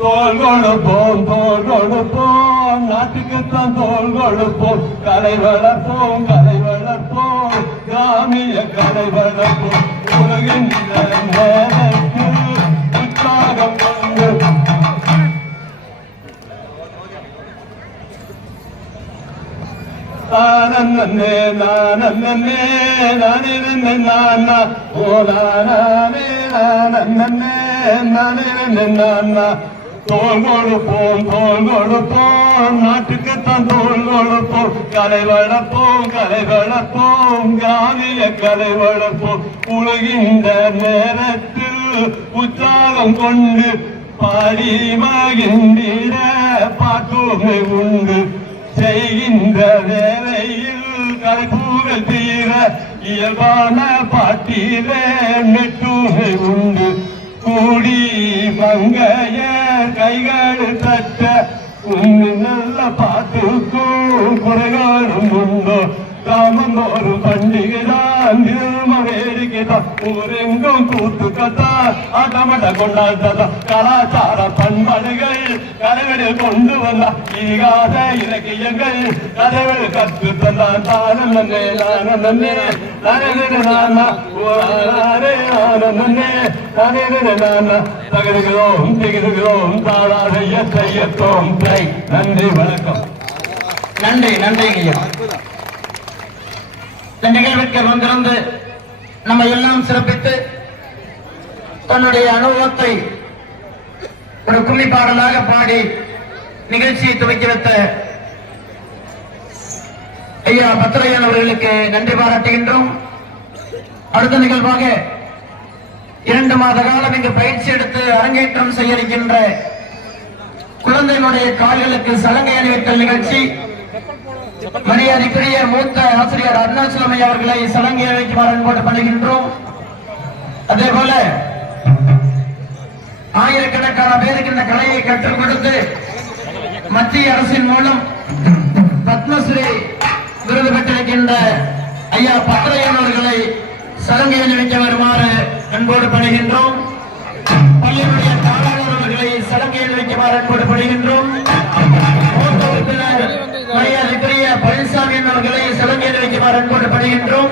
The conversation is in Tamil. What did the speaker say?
தோல் கொடுப்போம் தோல் கொடுப்போம் நாட்டுக்குத்தான் தோல் கொடுப்போம் கலை வளர்ப்போம் கலை வளர்ப்போம் கிராமிய கலை வளர்ப்போம் உலகின்ற நானே நானே நானே நானா. ஓ நானே நானே நானே நானா. தோல் கொடுப்போம் தோல் கொடுப்போம் நாட்டுக்குத்தான் தோல் கொடுப்போம். கலை வளர்ப்போம் கலை வளர்ப்போம் காவிய கலை வளர்ப்போம். உலகின்ற நேரத்தில் உற்சாகம் கொண்டு பாடி மகிழ்ந்திட பாட்டுமை உண்டு. செய்கின்ற வேலையில் கற்பூகள் தீர இயல்பான பாட்டிலே நெட்டுமை உண்டு. கூடி மங்கைய கைகள் தட்ட உன்னு நல்ல பாட்டுக்கும் குறைகாலும் உண்டோ. காமம் ஒரு பண்டிகை தான் திரும வேடிக்கை தான். ஊரெங்கும் கூத்து கத்தா ஆட்டமட கொண்டாட்டதா கலாச்சார பண்பாடுகள் கலைகளில் கொண்டு வந்தா. ஈகாத இலக்கியங்கள் கதைகள் கற்று தந்தான் தானம் நன்னே நானம் நன்னே நரகிற நானா ஓரே நானம் நன்னே நரகிற நானா தகடுகிறோம் திகருகிறோம் தாளாத எத்தையத்தோம் தை நன்றி வணக்கம். நன்றி நன்றி ஐயா. இந்த நிகழ்விற்கு வந்திருந்து நம்ம எல்லாம் சிறப்பித்து தன்னுடைய அனுபவத்தை ஒரு கும்மி பாடலாக பாடி நிகழ்ச்சியை துவக்கி வைத்த ஐயா பத்திரையன் அவர்களுக்கு நன்றி பாராட்டுகின்றோம். அடுத்த நிகழ்வாக இரண்டு மாத காலம் இங்கு பயிற்சி எடுத்து அரங்கேற்றம் செய்ய இருக்கின்ற குழந்தைகளுடைய கால்களுக்கு சலங்கை அணிவித்தல் நிகழ்ச்சி. மரியாதைக்குரிய மூத்த ஆசிரியர் அருணாச்சலமை அவர்களை சலங்கை அணிவிக்குமாறு அன்போடு அதே போல ஆயிரக்கணக்கான பேருக்கு இந்த கலையை கற்றுக் கொடுத்து மத்திய அரசின் மூலம் பத்மஸ்ரீ விருது பெற்றிருக்கின்ற ஐயா பத்ரையன் அவர்களை சலங்கை அணிவிக்க வருமாறு அன்போடு பணிகின்றோம். பள்ளியினுடைய தாளாளர் அவர்களை சலங்கை அணிவிக்குமாறு அன்போடு பணிகின்றோம். மரியாதைக்குரிய பழனிசாமி அவர்களை சலங்கை அணிவிக்குமாறு அன்போடு பணிகின்றோம்.